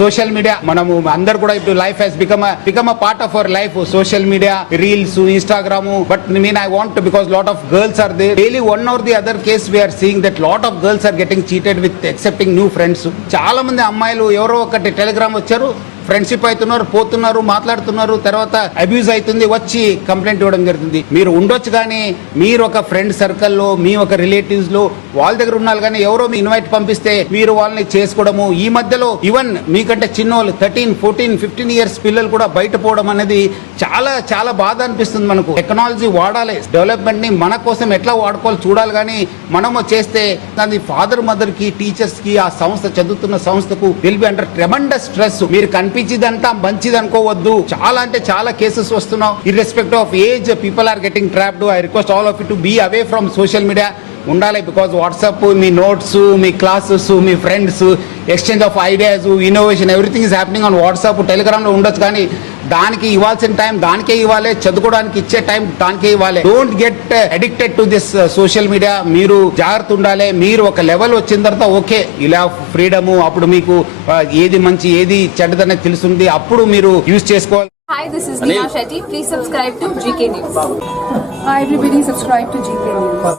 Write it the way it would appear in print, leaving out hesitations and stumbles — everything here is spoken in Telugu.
సోషల్ మీడియా మనము అందరు కూడా ఇప్పుడు life has become a part of our life. Social media, reels, Instagram. But mean I want because lot of girls are there. Daily one or the other case we are seeing that lot of girls are getting cheated with accepting new friends. చాలా మంది అమ్మాయిలు ఎవరో ఒకటి టెలిగ్రామ్ వచ్చారు, ఫ్రెండ్షిప్ అవుతున్నారు, పోతున్నారు, మాట్లాడుతున్నారు, తర్వాత అబ్యూజ్ అవుతుంది, వచ్చి కంప్లైంట్ ఇవ్వడం జరుగుతుంది. మీరు ఉండొచ్చు కానీ మీరు ఒక ఫ్రెండ్ సర్కిల్లో, మీ ఒక రిలేటివ్స్ లో వాళ్ళ దగ్గర ఉన్నారు కానీ ఎవరో మీ ఇన్వైట్ పంపిస్తే మీరు వాళ్ళని చేసుకోవడము. ఈ మధ్యలో ఈవెన్ మీకంటే చిన్నోళ్ళు 13, 14, 15 ఇయర్స్ పిల్లలు కూడా బయట పోవడం అనేది చాలా చాలా బాధ అనిపిస్తుంది. మనకు టెక్నాలజీ వాడాలి, డెవలప్మెంట్ ని మన కోసం ఎట్లా వాడుకోవాలి చూడాలి. కానీ మనము చేస్తే దాని ఫాదర్ మదర్ కి, టీచర్స్ కి, ఆ సంస్థ చదువుతున్న సంస్థకు will be under tremendous stress. మీరు కనిపించిదంతా మంచిది అనుకోవద్దు. చాలా అంటే చాలా కేసెస్ వస్తున్నాం. Irrespective of age people are getting trapped. I request all of you to be away from social media. ఉండాలి బికాజ్ వాట్సాప్, మీ నోట్స్, మీ క్లాసెస్, మీ friends, exchange of ideas, innovation, everything is happening on WhatsApp, టెలిగ్రామ్లో ఉండొచ్చు. కానీ దానికి ఇవ్వాల్సిన టైం దానికే ఇవ్వాలి, చదువుకోవడానికి ఇచ్చే టైం దానికే ఇవ్వాలి. Don't get addicted to this social media. మీరు జాగ్రత్త ఉండాలి. మీరు ఒక లెవెల్ వచ్చిన తర్వాత ఓకే ఇలా ఫ్రీడమ్, అప్పుడు మీకు ఏది మంచి ఏది చెడ్డదనేది తెలుస్తుంది, అప్పుడు మీరు యూజ్ చేసుకోవాలి. Hi, this is Neha Shetty. Please subscribe to GK News. Hi everybody, subscribe to GK News.